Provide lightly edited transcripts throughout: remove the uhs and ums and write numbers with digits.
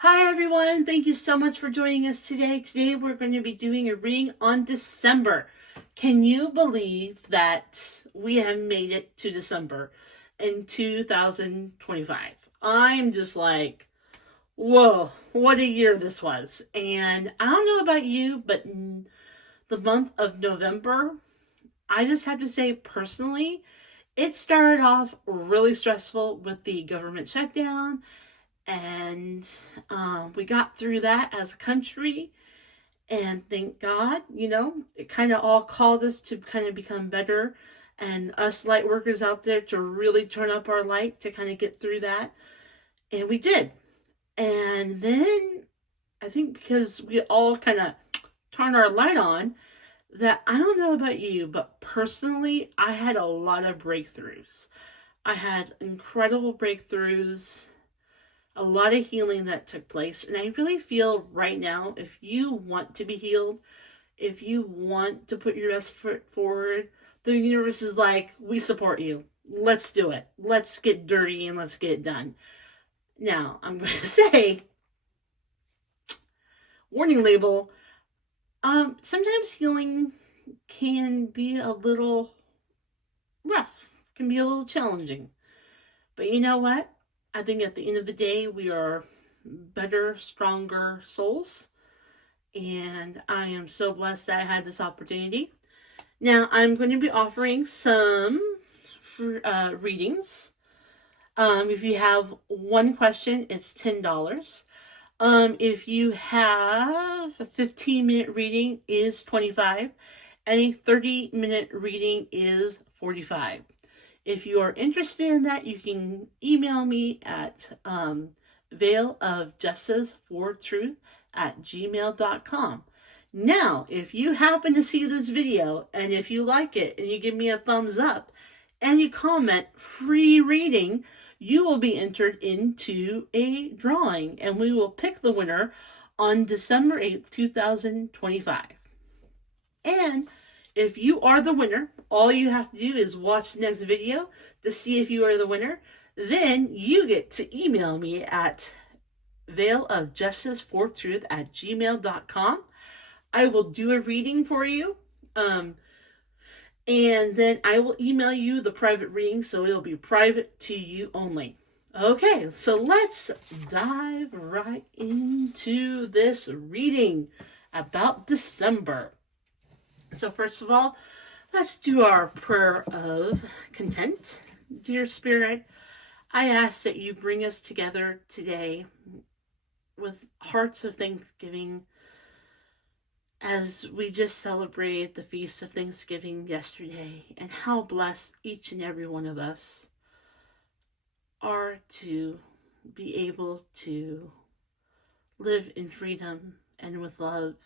Hi everyone, thank you so much for joining us today. Today we're going to be doing a reading on December. Can you believe that we have made it to December in 2025? I'm just like, whoa, what a year this was. And I don't know about you, but in the month of November, I just have to say personally, it started off really stressful with the government shutdown, and we got through that as a country, and thank God, it kind of all called us to kind of become better, and us light workers out there to really turn up our light to kind of get through that, and we did. And then I think because we all kind of turned our light on, that I don't know about you, but personally I had a lot of breakthroughs. I had incredible breakthroughs, a lot of healing that took place. And I really feel right now, if you want to be healed, if you want to put your best foot forward, the universe is like, we support you. Let's do it. Let's get dirty and let's get it done. Now, I'm going to say, warning label, sometimes healing can be a little rough, can be a little challenging. But you know what? I think at the end of the day, we are better, stronger souls, and I am so blessed that I had this opportunity. Now, I'm going to be offering some readings. If you have one question, it's $10. If you have a 15-minute reading, is $25, and a 30-minute reading is $45. If you are interested in that, you can email me at veilofjusticefortruth@gmail.com. Now, if you happen to see this video and if you like it and you give me a thumbs up and you comment free reading, you will be entered into a drawing, and we will pick the winner on December 8th, 2025. And if you are the winner, all you have to do is watch the next video to see if you are the winner. Then you get to email me at veilofjusticefortruth@gmail.com. I will do a reading for you. And then I will email you the private reading, so it'll be private to you only. Okay, so let's dive right into this reading about December. So first of all, let's do our prayer of content. Dear Spirit, I ask that you bring us together today with hearts of thanksgiving, as we just celebrated the feast of Thanksgiving yesterday, and how blessed each and every one of us are to be able to live in freedom and with love.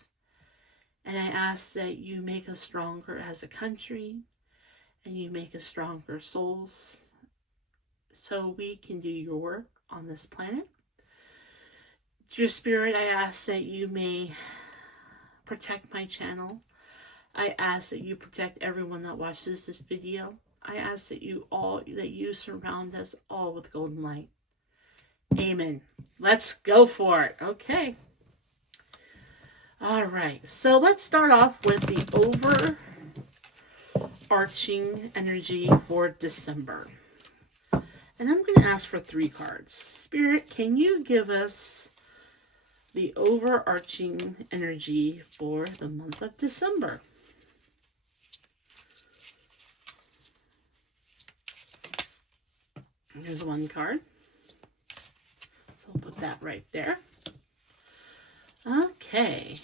And I ask that you make us stronger as a country, and you make us stronger souls, so we can do your work on this planet. Dear Spirit, I ask that you may protect my channel. I ask that you protect everyone that watches this video. I ask that you surround us all with golden light. Amen. Let's go for it. Okay. All right. So let's start off with the overarching energy for December. And I'm going to ask for 3 cards. Spirit, can you give us the overarching energy for the month of December? Here's 1 card. So I'll put that right there. Okay.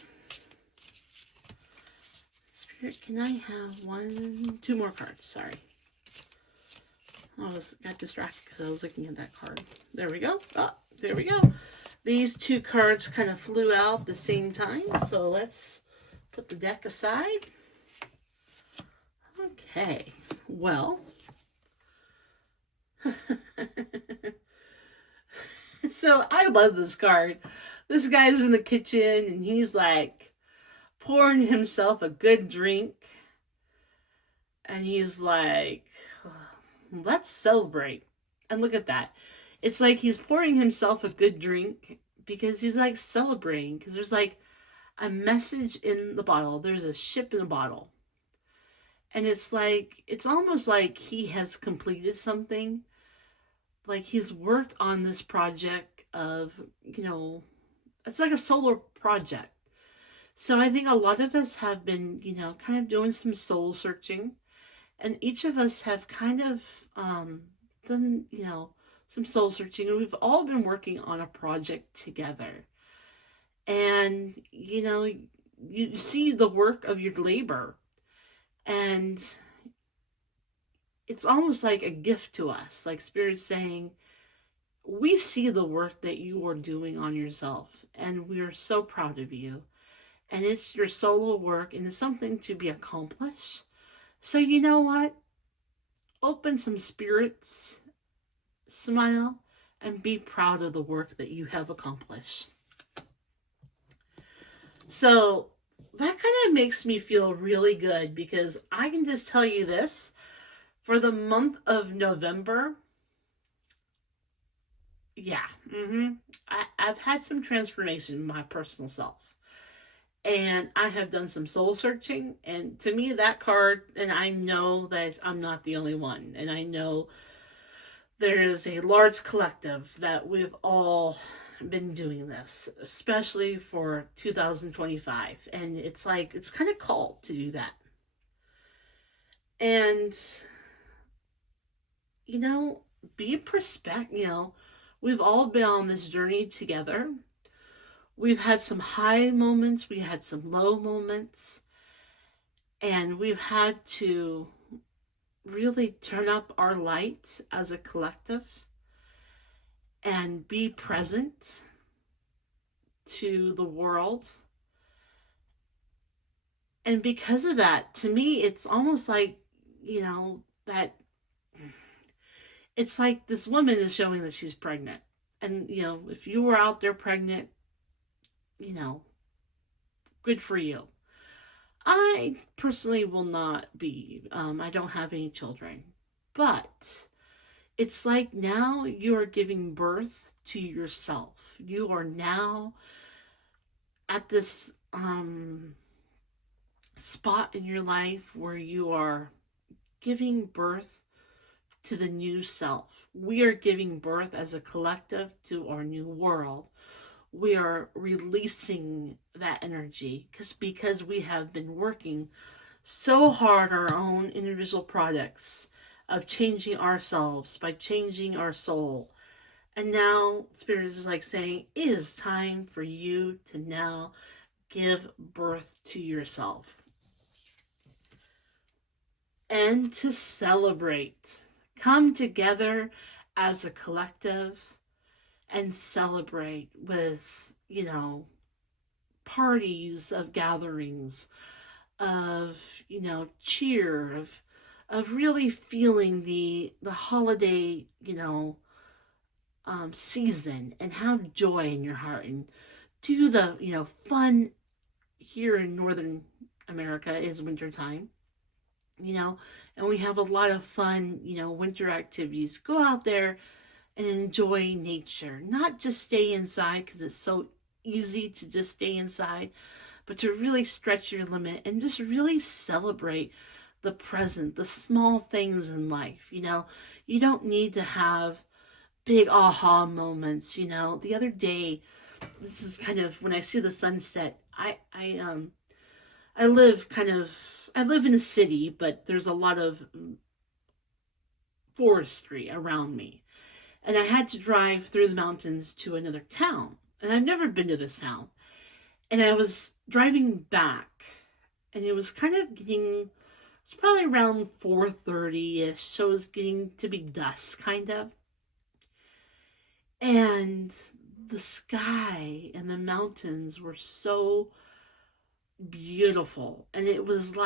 Spirit, can I have 2 more cards? Sorry. I got distracted because I was looking at that card. There we go. Oh, there we go. These 2 cards kind of flew out at the same time, so let's put the deck aside. Okay, well, so I love this card. This guy's in the kitchen and he's like pouring himself a good drink, and he's like, let's celebrate. And look at that. It's like he's pouring himself a good drink, because he's like celebrating, because there's like a message in the bottle. There's a ship in a bottle. And it's like, it's almost like he has completed something. Like he's worked on this project of, it's like a solar project. So I think a lot of us have been, kind of doing some soul searching. And each of us have kind of done, some soul searching. And we've all been working on a project together. And, you see the work of your labor. And it's almost like a gift to us, like Spirit saying, we see the work that you are doing on yourself, and we are so proud of you. And it's your solo work, and it's something to be accomplished. So, you know what? Open some spirits, smile, and be proud of the work that you have accomplished. So, that kind of makes me feel really good, because I can just tell you this. For the month of November, yeah, I've had some transformation in my personal self. And I have done some soul searching. And to me, that card, and I know that I'm not the only one. And I know there's a large collective that we've all been doing this, especially for 2025. And it's like, it's kind of called to do that. And, be we've all been on this journey together. We've had some high moments, we had some low moments, and we've had to really turn up our light as a collective and be present to the world. And because of that, to me, it's almost like, that it's like this woman is showing that she's pregnant. And, if you were out there pregnant, good for you. I personally will not be. I don't have any children. But it's like now you are giving birth to yourself. You are now at this spot in your life where you are giving birth to the new self. We are giving birth as a collective to our new world. We are releasing that energy because we have been working so hard on our own individual products of changing ourselves by changing our soul. And now Spirit is like saying, it is time for you to now give birth to yourself and to celebrate. Come together as a collective and celebrate with, parties of gatherings, of, cheer, of really feeling the holiday, season, and have joy in your heart, and do the, fun. Here in Northern America is wintertime, and we have a lot of fun, winter activities. Go out there and enjoy nature, not just stay inside because it's so easy to just stay inside, but to really stretch your limit and just really celebrate the present, the small things in life. You don't need to have big aha moments. The other day, this is kind of when I see the sunset. I live in a city, but there's a lot of forestry around me. And I had to drive through the mountains to another town. And I've never been to this town. And I was driving back, and it was kind of it's probably around 4:30ish, so it was getting to be dusk, kind of. And the sky and the mountains were so beautiful. And it was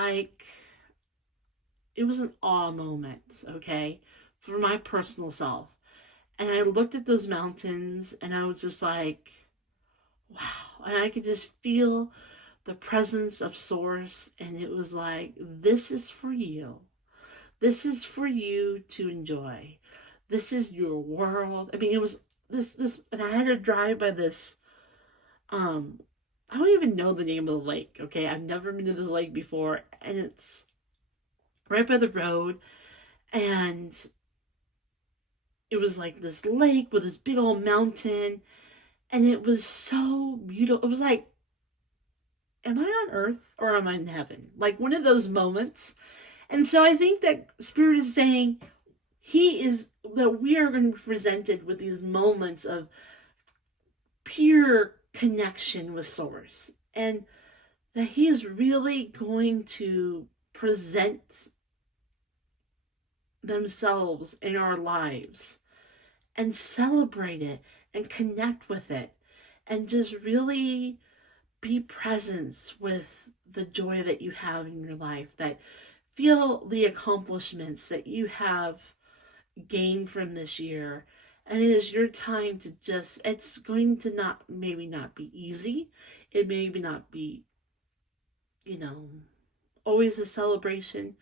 an awe moment, okay, for my personal self. And I looked at those mountains and I was just like, wow. And I could just feel the presence of Source. And it was like, this is for you. This is for you to enjoy. This is your world. I mean, it was this, and I had to drive by this Um, I don't even know the name of the lake. Okay, I've never been to this lake before, and it's right by the road, and it was like this lake with this big old mountain, and it was so beautiful. It was like, am I on earth or am I in heaven? Like one of those moments. And so I think that Spirit is saying that we are going to be presented with these moments of pure connection with Source, and that He is really going to present themselves in our lives and celebrate it and connect with it and just really be present with the joy that you have in your life, that feel the accomplishments that you have gained from this year. And it is your time to just, it's going to maybe not be easy. It maybe not be, you know, always a celebration,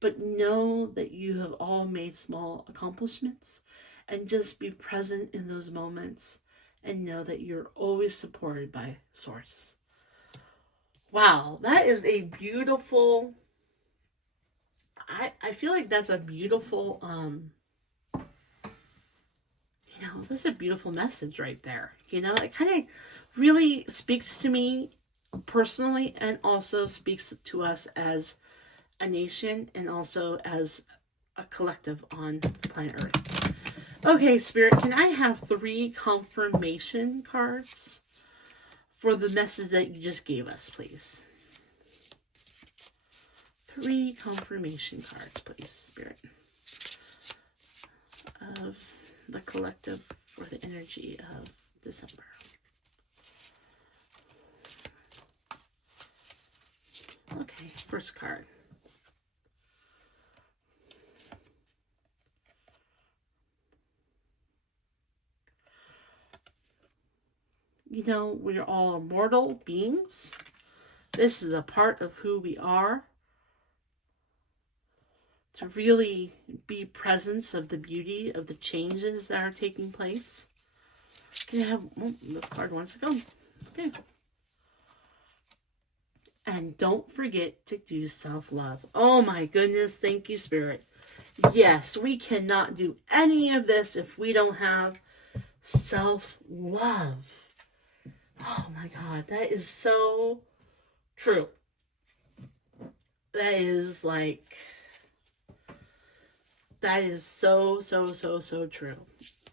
but know that you have all made small accomplishments, and just be present in those moments and know that you're always supported by Source. Wow, that is a beautiful, I feel like that's a beautiful, that's a beautiful message right there. It kind of really speaks to me personally, and also speaks to us as a nation and also as a collective on planet Earth. Okay, Spirit, can I have 3 confirmation cards for the message that you just gave us, please? 3 confirmation cards, please, Spirit, of the collective for the energy of December. Okay, first card. We're all mortal beings. This is a part of who we are. To really be presence of the beauty of the changes that are taking place. Can I have, this card wants to go. Okay. And don't forget to do self-love. Oh my goodness, thank you, Spirit. Yes, we cannot do any of this if we don't have self-love. Oh my God, that is so true. That is so true.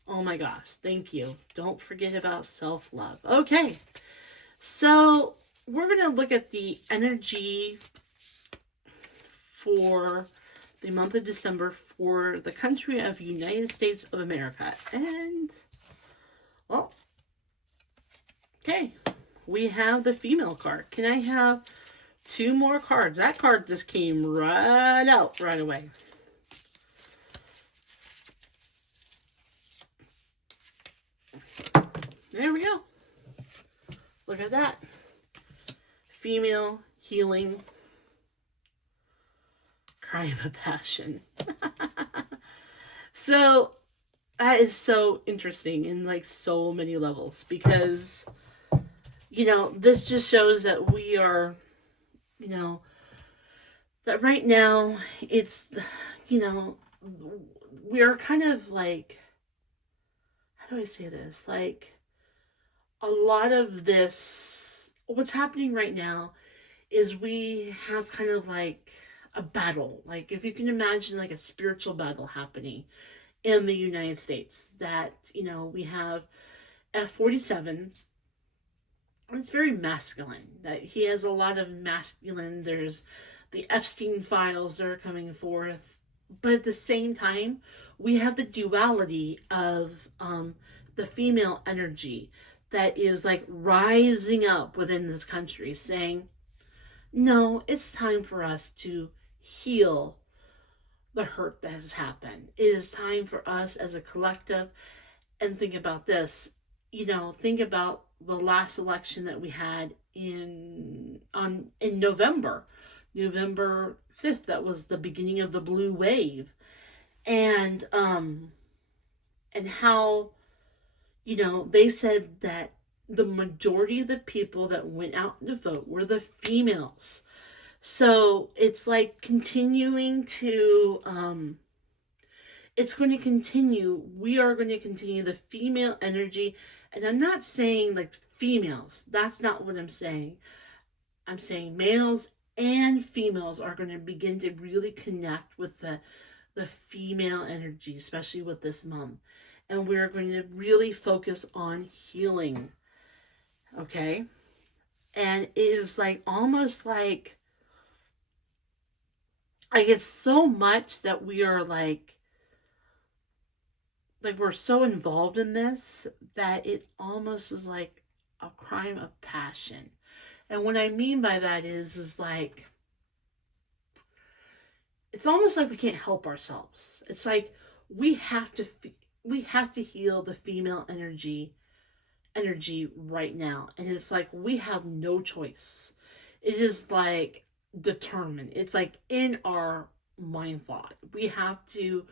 Oh my gosh, thank you. Don't forget about self-love. Okay, so we're going to look at the energy for the month of December for the country of United States of America. And, well, okay, we have the female card. Can I have 2 more cards? That card just came right out right away. There we go. Look at that. Female healing. Crime of passion. So that is so interesting in so many levels, because this just shows that we are, that right now it's, we are kind of how do I say this? A lot of this, what's happening right now is we have kind of a battle. If you can imagine a spiritual battle happening in the United States, that, we have F-47. It's very masculine, that he has a lot of masculine. There's the Epstein files that are coming forth. But at the same time, we have the duality of the female energy that is rising up within this country, saying, no, it's time for us to heal the hurt that has happened. It is time for us as a collective. And think about this, think about the last election that we had in November 5th. That was the beginning of the blue wave. And how, they said that the majority of the people that went out to vote were the females. So it's like continuing to, it's going to continue. We are going to continue the female energy. And I'm not saying like females. That's not what I'm saying. I'm saying males and females are going to begin to really connect with the female energy, especially with this month. And we're going to really focus on healing. Okay? And it is like almost like it's so much that we are like we're so involved in this that it almost is like a crime of passion. And what I mean by that is like it's almost like we can't help ourselves. It's like we have to heal the female energy right now. And it's like we have no choice. It is like determined. It's like in our mind thought. We have to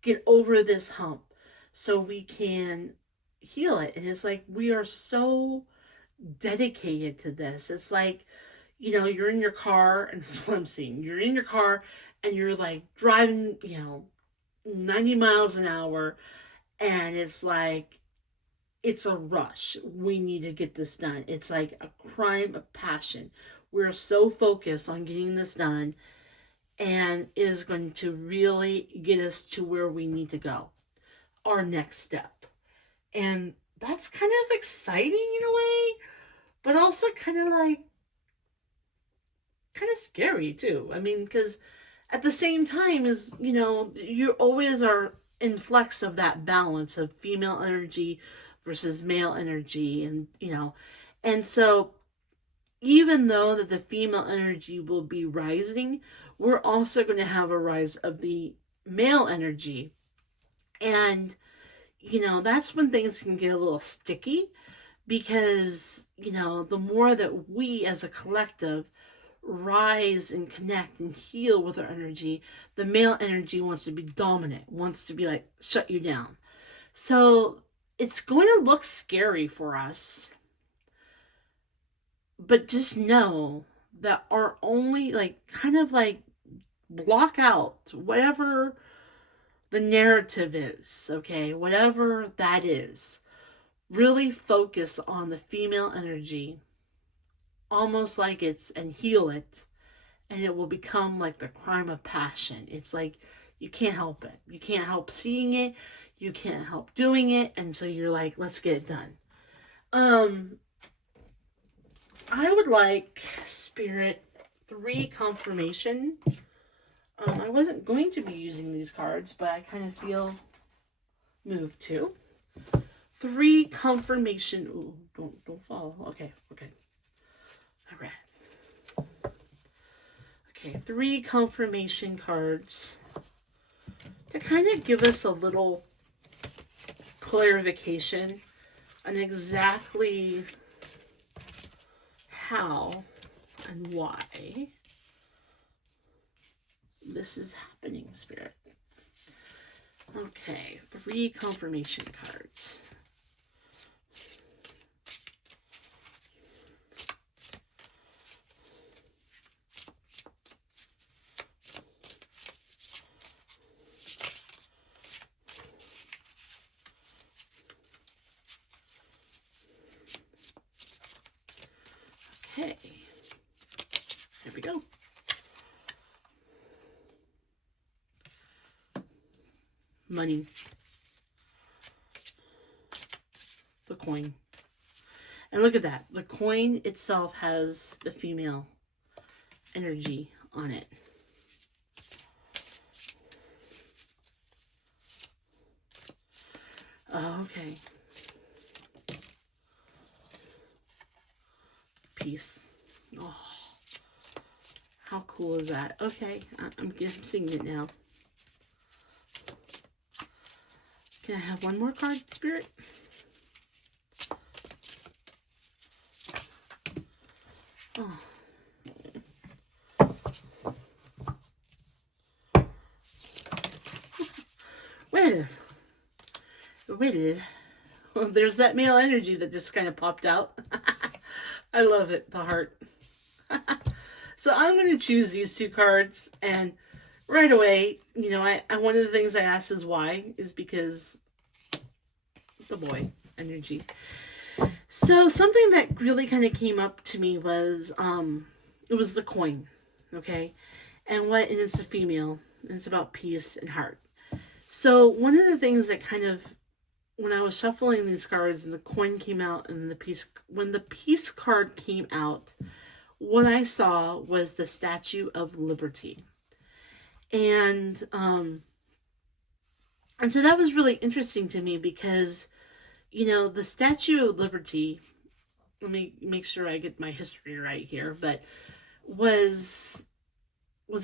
get over this hump so we can heal it. And it's like we are so dedicated to this. It's like, you're in your car, and that's what I'm seeing. You're in your car and you're like driving, 90 miles an hour, and it's like it's a rush. We need to get this done. It's like a crime of passion. We're so focused on getting this done, and it is going to really get us to where we need to go, our next step. And that's kind of exciting in a way, but also kind of scary too. I mean, because at the same time is, you always are in flux of that balance of female energy versus male energy. And, and so even though that the female energy will be rising, we're also going to have a rise of the male energy. And, that's when things can get a little sticky because, the more that we as a collective rise and connect and heal with our energy, the male energy wants to be dominant, wants to be like, shut you down. So it's going to look scary for us. But just know that our only, block out whatever the narrative is, okay? Whatever that is. Really focus on the female energy, almost like and heal it, and it will become like the crime of passion. It's like you can't help it. You can't help seeing it. You can't help doing it. And so you're like, let's get it done. I would like, Spirit, 3 confirmation. I wasn't going to be using these cards, but I kind of feel moved to. 3 confirmation. Ooh, don't fall. Okay, we're good. All right. Okay, 3 confirmation cards to kind of give us a little clarification on exactly how and why this is happening, Spirit. Okay, 3 confirmation cards. Okay, here we go. Money. The coin. And look at that. The coin itself has the female energy on it. Okay. Peace. Oh, how cool is that? Okay, I'm seeing it now. Can I have one more card, Spirit? Oh. Well, There's that male energy that just kind of popped out. I love it, the heart. So I'm going to choose these two cards, and right away, one of the things I asked is why, is because the boy energy. So something that really kind of came up to me was, it was the coin, okay? And it's a female, and it's about peace and heart. So one of the things that kind of, when I was shuffling these cards and the coin came out and when the peace card came out, what I saw was the Statue of Liberty. And so that was really interesting to me because, the Statue of Liberty, let me make sure I get my history right here, but was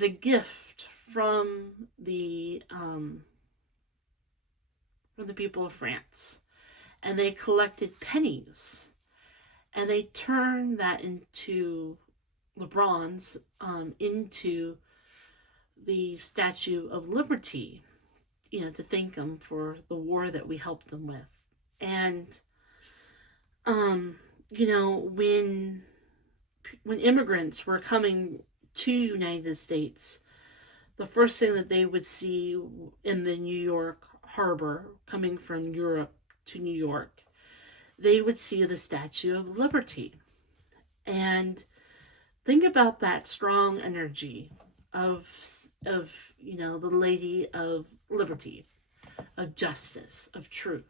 a gift from the people of France. And they collected pennies. And they turned that into the bronze, into the Statue of Liberty, to thank them for the war that we helped them with. And, when immigrants were coming to United States, the first thing that they would see in the New York harbor, coming from Europe to New York, they would see the Statue of Liberty. And think about that strong energy of the Lady of Liberty, of justice, of truth.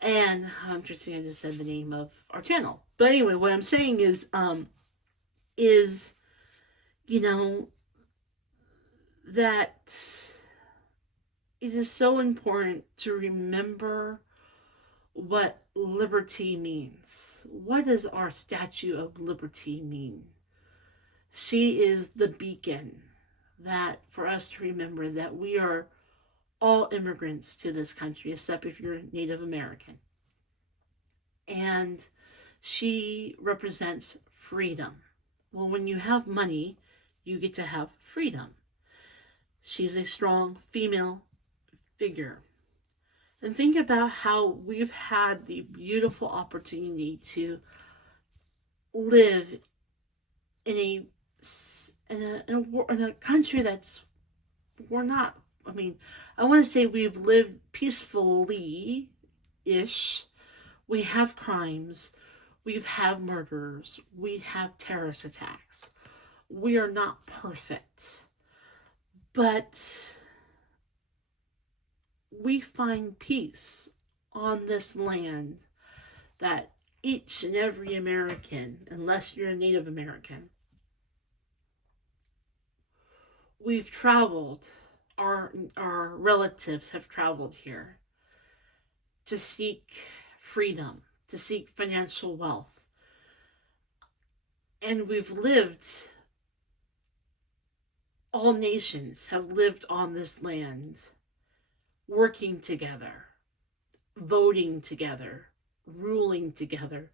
And interesting, I just said the name of our channel. But anyway, what I'm saying is that it is so important to remember what liberty means. What does our Statue of Liberty mean? She is the beacon that for us to remember that we are all immigrants to this country, except if you're Native American. And she represents freedom. Well, when you have money, you get to have freedom. She's a strong female figure. And think about how we've had the beautiful opportunity to live in a country that's, we're not, I want to say we've lived peacefully-ish. We have crimes. We've had murders. We have terrorist attacks. We are not perfect. But we find peace on this land that each and every American, unless you're a Native American, we've traveled, our relatives have traveled here to seek freedom, to seek financial wealth. And we've lived, all nations have lived on this land, working together, voting together, ruling together,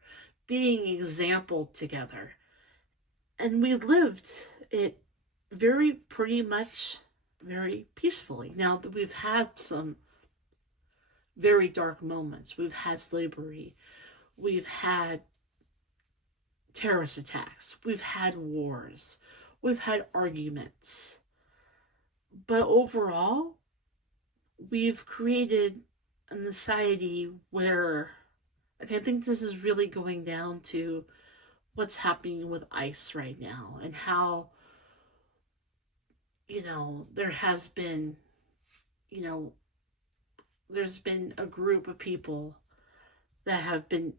being exampled together. And we lived it pretty much very peacefully. Now, we've had some very dark moments. We've had slavery. We've had terrorist attacks. We've had wars. We've had arguments. But overall, we've created a society where, and I think this is really going down to what's happening with ICE right now, and how, there has been, there's been a group of people that have been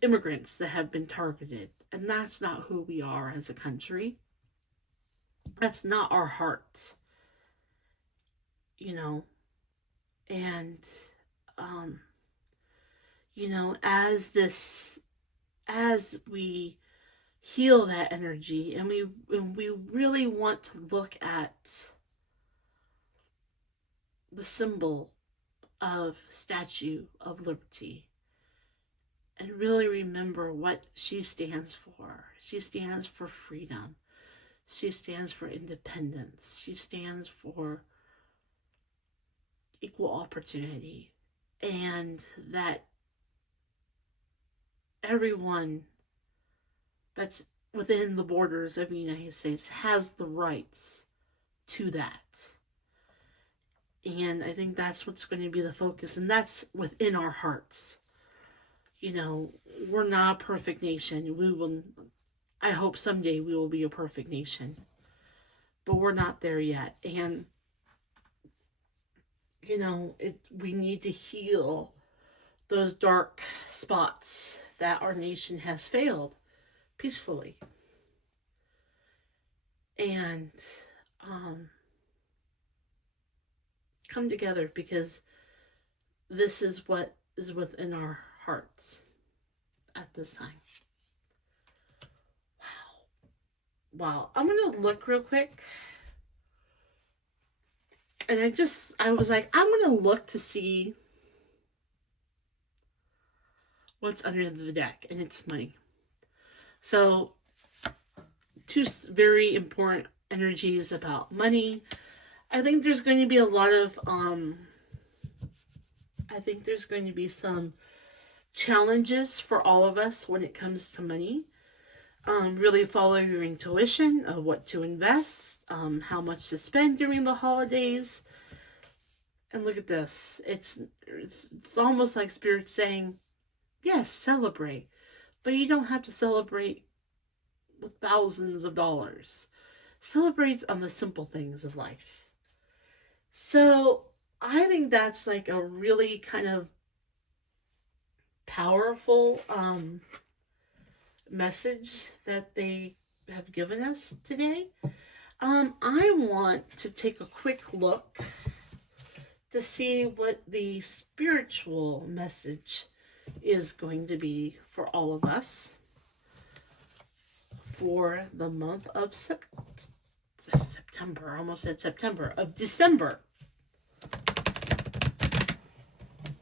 immigrants that have been targeted. And that's not who we are as a country. That's not our heart. And, as we heal that energy, and we really want to look at the symbol of Statue of Liberty and really remember what she stands for. She stands for freedom. She stands for independence. She stands for equal opportunity. and that everyone that's within the borders of the United States has the rights to that. And I think that's what's going to be the focus, and that's within our hearts. You know, we're not a perfect nation. I hope someday we will be a perfect nation, but we're not there yet. And, we need to heal those dark spots that our nation has failed peacefully. And come together, because this is what is within our hearts at this time. Wow. I'm going to look real quick. And I was like, I'm going to look to see what's under the deck. And it's money. So, two very important energies about money. I think there's going to be a lot of, I think there's going to be some challenges for all of us when it comes to money. Really follow your intuition of what to invest, how much to spend during the holidays. And look at this. It's almost like Spirit saying, yes, celebrate. But you don't have to celebrate with thousands of dollars. Celebrate on the simple things of life. So I think that's like a really kind of powerful message that they have given us today. I want to take a quick look to see what the spiritual message is going to be for all of us for the month of September. I almost said September, of December.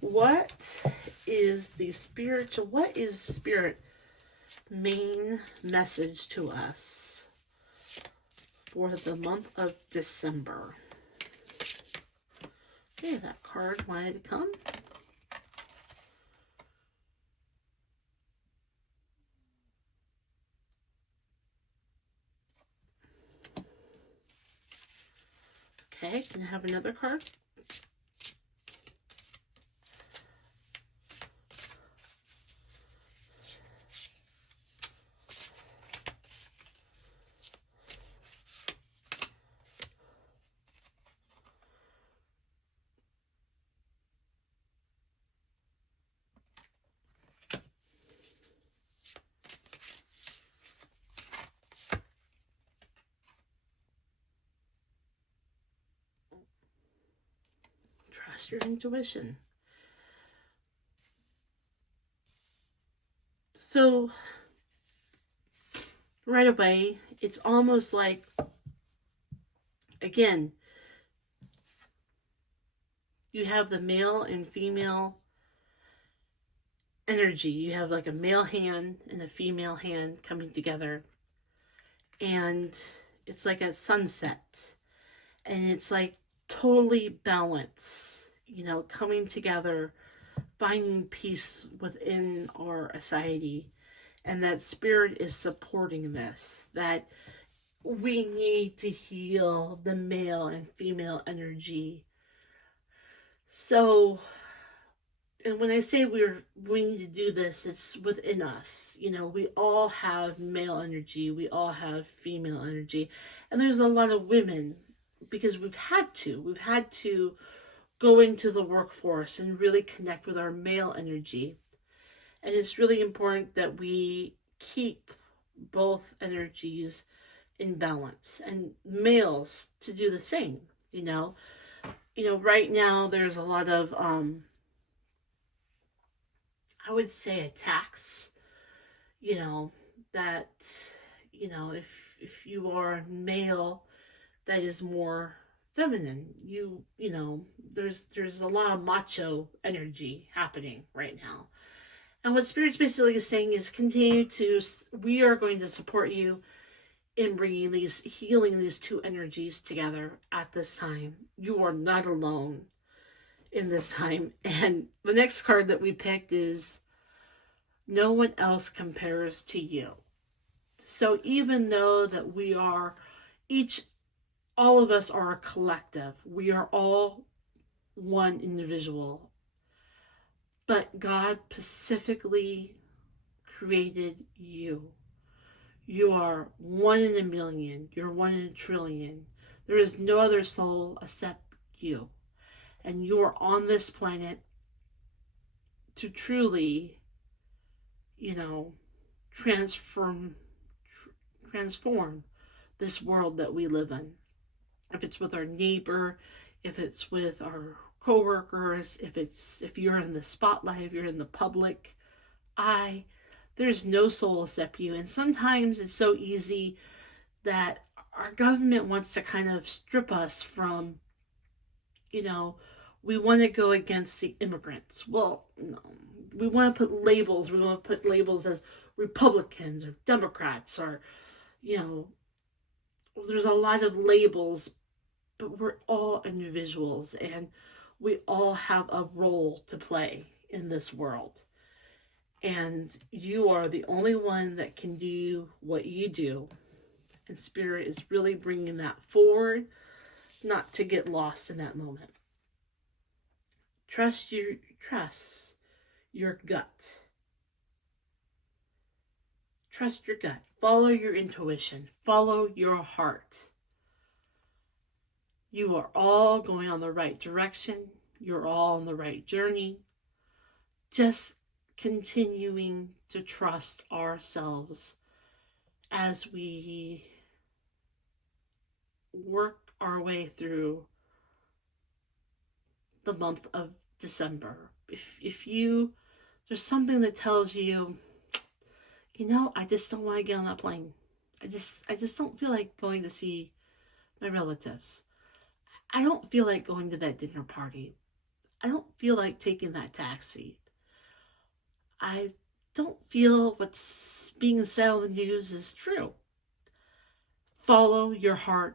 What is Spirit main message to us for the month of December? Okay, that card wanted to come. Okay, can I have another card? Trust your intuition. So, right away, it's almost like, again, you have the male and female energy. You have like a male hand and a female hand coming together. And it's like a sunset. And it's like totally balance, coming together, finding peace within our society. And that Spirit is supporting this, that we need to heal the male and female energy. So, and when I say we need to do this, it's within us. We all have male energy, we all have female energy, and there's a lot of women, because we've had to go into the workforce and really connect with our male energy. And it's really important that we keep both energies in balance, and males to do the same. Right now there's a lot of I would say attacks, that if you are a male that is more feminine, there's a lot of macho energy happening right now. And what Spirit's basically saying is, we are going to support you in healing these two energies together at this time. You are not alone. in this time. And the next card that we picked is no one else compares to you. So even though that we are all of us are a collective, we are all one individual, but God specifically created you. You are one in a million. You're one in a trillion. There is no other soul except you. And you're on this planet to truly, you know, transform this world that we live in. If it's with our neighbor, if it's with our coworkers, if you're in the spotlight, if you're in the public eye, there's no soul except you. And sometimes it's so easy that our government wants to kind of strip us from, we want to go against the immigrants. Well, no. We want to put labels. We want to put labels as Republicans or Democrats or, there's a lot of labels, but we're all individuals and we all have a role to play in this world. And you are the only one that can do what you do. And Spirit is really bringing that forward, not to get lost in that moment. Trust your gut. Trust your gut. Follow your intuition. Follow your heart. You are all going on the right direction. You're all on the right journey. Just continuing to trust ourselves as we work our way through the month of December. If there's something that tells you, I just don't want to get on that plane. I just don't feel like going to see my relatives. I don't feel like going to that dinner party. I don't feel like taking that taxi. I don't feel what's being said on the news is true. Follow your heart,